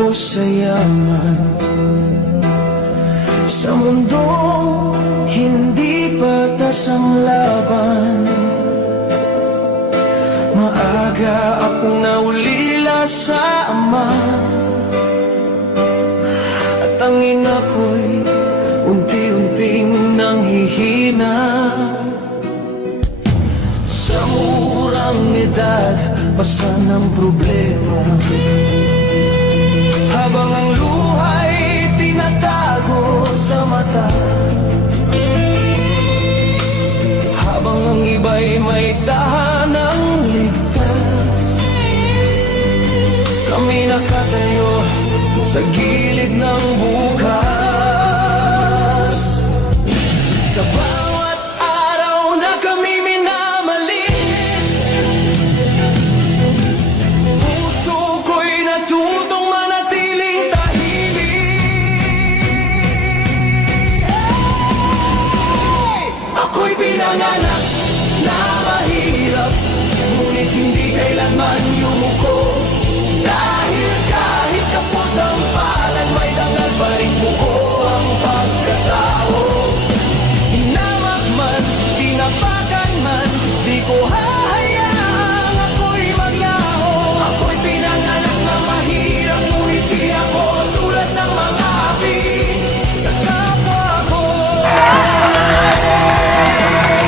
tapos sa yaman. Sa mundong hindi patas ang laban, maaga akong naulila sa ama, at ang ina ko'y unti-unting nanghihina. Sa murang edad, pasan ang problema, habang ang luha'y tinatago sa mata, habang ang iba'y may tahanang ligtas. Kami nakatayo sa gilid ng bukas,